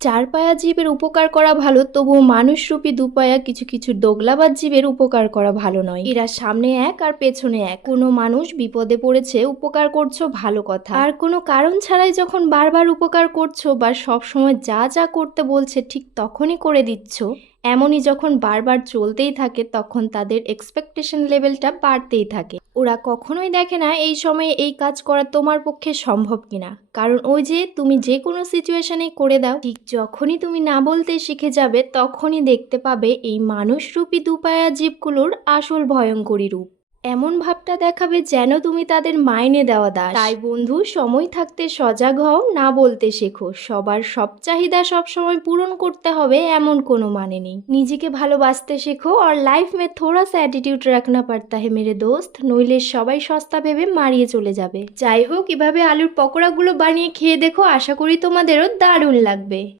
চার পায়া জীবের উপকার করা ভালো, তবুও মানুষরূপী দুপায়া কিছু কিছু দোগলাবাজ জীবের উপকার করা ভালো নয়। এরা সামনে এক আর পেছনে এক। কোনো মানুষ বিপদে পড়েছে, উপকার করছো, ভালো কথা। আর কোনো কারণ ছাড়াই যখন বারবার উপকার করছো বা সব সময় যা যা করতে বলছে ঠিক তখনই করে দিচ্ছ, এমনই যখন বারবার চলতেই থাকে তখন তাদের এক্সপেকটেশন লেভেলটা বাড়তেই থাকে। ওরা কখনোই দেখে না এই সময়ে এই কাজ করা তোমার পক্ষে সম্ভব কিনা। কারণ ওই যে তুমি যে কোনো সিচুয়েশনেই করে দাও, ঠিক যখনই তুমি না বলতে শিখে যাবে তখনই দেখতে পাবে এই মানুষরূপী দুপায়া জীবগুলোর আসল ভয়ঙ্করী রূপ। এমন ভাবটা দেখাবে যেন তুমি তাদের মাইনে দেওয়া দাস। তাই বন্ধু, সময় থাকতে সজাগ হও, না বলতে শেখো। সবার সব চাহিদা সব সময় পূরণ করতে হবে এমন কোনো মানে নেই। নিজেকে ভালোবাসতে শেখো। और लाइफ में थोड़ा सा অ্যাটিটিউড রাখনা পারতা হে মেরে দোস্ত, নইলে সবাই সস্তা ভেবে মারিয়ে চলে যাবে। যাই হোক, এভাবে আলুর পকোড়াগুলো বানিয়ে খেয়ে দেখো, আশা করি তোমাদেরও দারুণ লাগবে।